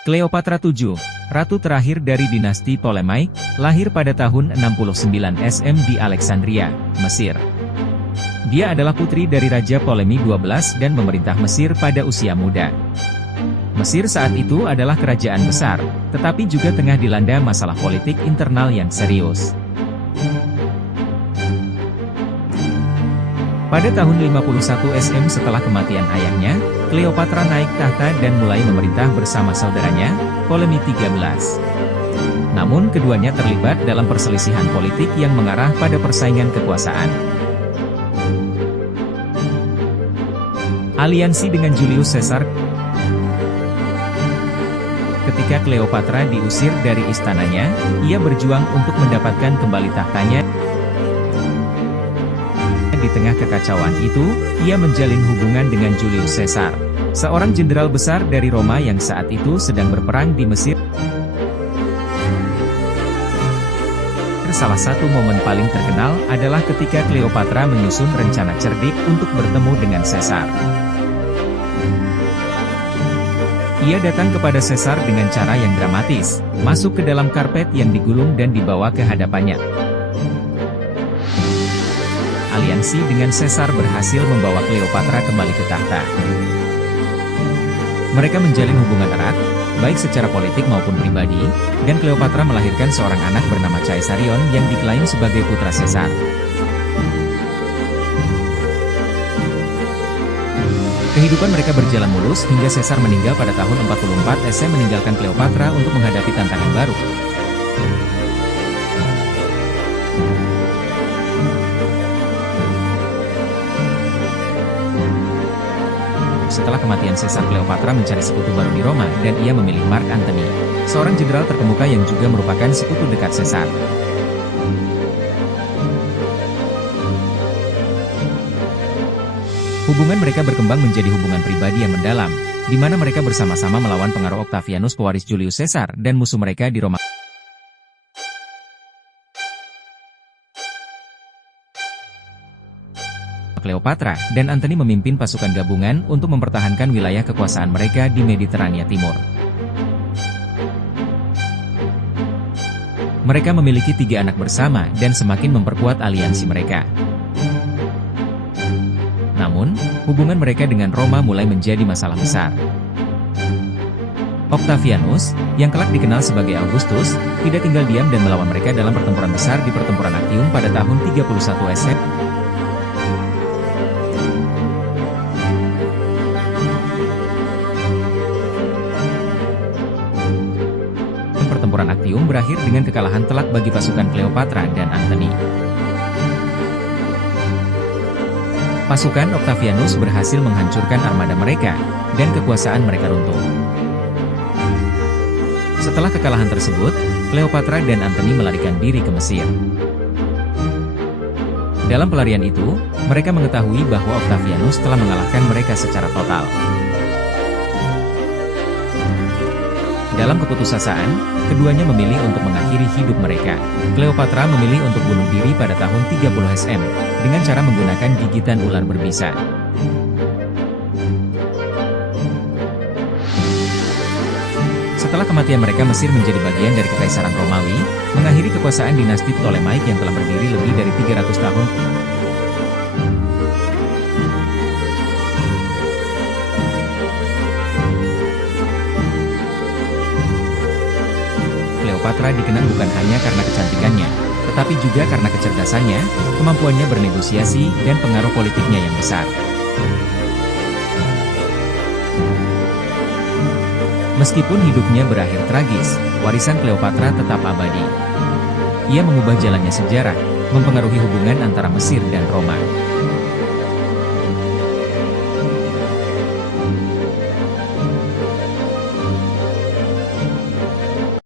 Cleopatra VII, ratu terakhir dari dinasti Ptolemaic, lahir pada tahun 69 SM di Alexandria, Mesir. Dia adalah putri dari Raja Ptolemy XII dan memerintah Mesir pada usia muda. Mesir saat itu adalah kerajaan besar, tetapi juga tengah dilanda masalah politik internal yang serius. Pada tahun 51 SM setelah kematian ayahnya, Cleopatra naik tahta dan mulai memerintah bersama saudaranya, Ptolemy XIII. Namun keduanya terlibat dalam perselisihan politik yang mengarah pada persaingan kekuasaan. Aliansi dengan Julius Caesar. Ketika Cleopatra diusir dari istananya, ia berjuang untuk mendapatkan kembali tahtanya. Di tengah kekacauan itu, ia menjalin hubungan dengan Julius Caesar, seorang jenderal besar dari Roma yang saat itu sedang berperang di Mesir. Salah satu momen paling terkenal adalah ketika Cleopatra menyusun rencana cerdik untuk bertemu dengan Caesar. Ia datang kepada Caesar dengan cara yang dramatis, masuk ke dalam karpet yang digulung dan dibawa ke hadapannya. Aliansi dengan Caesar berhasil membawa Cleopatra kembali ke tahta. Mereka menjalin hubungan erat, baik secara politik maupun pribadi, dan Cleopatra melahirkan seorang anak bernama Caesarion yang diklaim sebagai putra Caesar. Kehidupan mereka berjalan mulus hingga Caesar meninggal pada tahun 44 SM meninggalkan Cleopatra untuk menghadapi tantangan baru. Setelah kematian Caesar, Cleopatra mencari sekutu baru di Roma dan ia memilih Mark Antony, seorang jenderal terkemuka yang juga merupakan sekutu dekat Caesar. Hubungan mereka berkembang menjadi hubungan pribadi yang mendalam, di mana mereka bersama-sama melawan pengaruh Octavianus pewaris Julius Caesar dan musuh mereka di Roma. Cleopatra dan Antony memimpin pasukan gabungan untuk mempertahankan wilayah kekuasaan mereka di Mediterania Timur. Mereka memiliki 3 anak bersama dan semakin memperkuat aliansi mereka. Namun, hubungan mereka dengan Roma mulai menjadi masalah besar. Octavianus, yang kelak dikenal sebagai Augustus, tidak tinggal diam dan melawan mereka dalam pertempuran besar di pertempuran Actium pada tahun 31 SM. Pertempuran Actium berakhir dengan kekalahan telak bagi pasukan Cleopatra dan Antony. Pasukan Octavianus berhasil menghancurkan armada mereka, dan kekuasaan mereka runtuh. Setelah kekalahan tersebut, Cleopatra dan Antony melarikan diri ke Mesir. Dalam pelarian itu, mereka mengetahui bahwa Octavianus telah mengalahkan mereka secara total. Dalam keputusasaan, keduanya memilih untuk mengakhiri hidup mereka. Cleopatra memilih untuk bunuh diri pada tahun 30 SM, dengan cara menggunakan gigitan ular berbisa. Setelah kematian mereka, Mesir menjadi bagian dari Kekaisaran Romawi, mengakhiri kekuasaan dinasti Ptolemaic yang telah berdiri lebih dari 300 tahun. Cleopatra dikenal bukan hanya karena kecantikannya, tetapi juga karena kecerdasannya, kemampuannya bernegosiasi, dan pengaruh politiknya yang besar. Meskipun hidupnya berakhir tragis, warisan Cleopatra tetap abadi. Ia mengubah jalannya sejarah, mempengaruhi hubungan antara Mesir dan Roma.